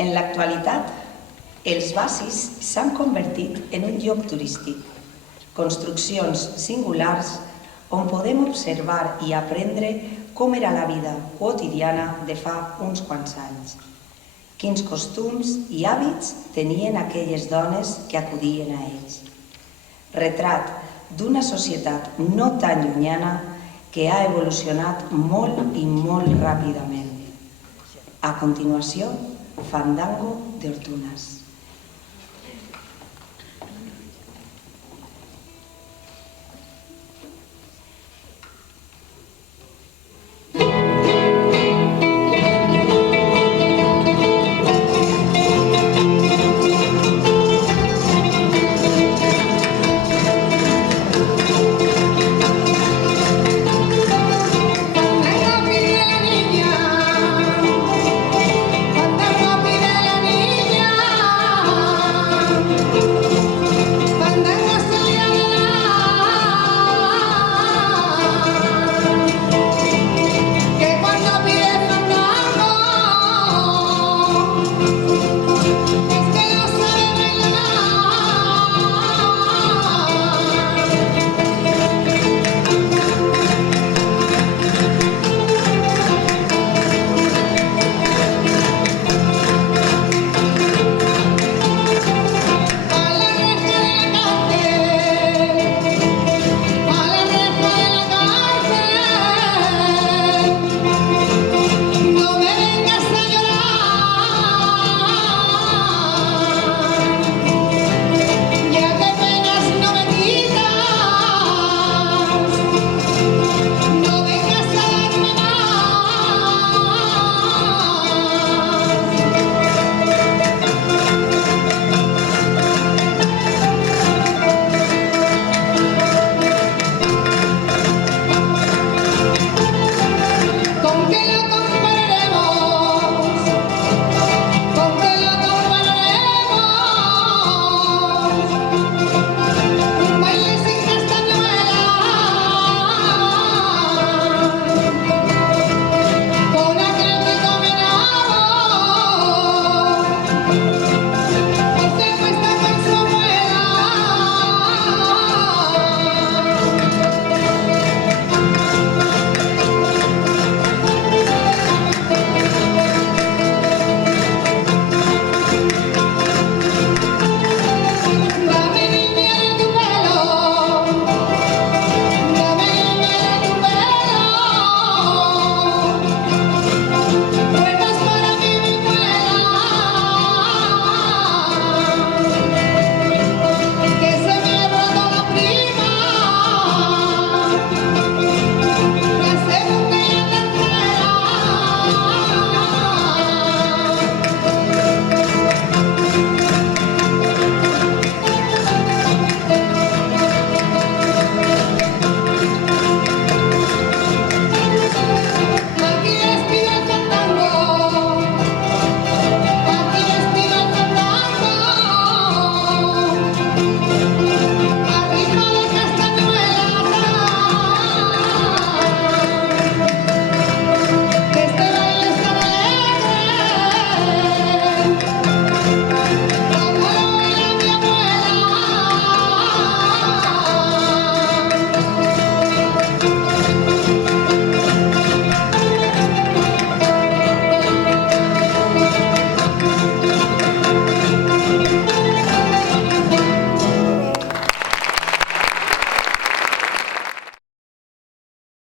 En l'actualitat, els Bacis s'han convertit en un lloc turístic, construccions singulars on podem observar i aprendre com era la vida quotidiana de fa uns quants anys, quins costums i hàbits tenien aquelles dones que acudien a ells. Retrat d'una societat no tan llunyana que ha evolucionat molt i molt ràpidament. A continuació, Fandango de Hortunes.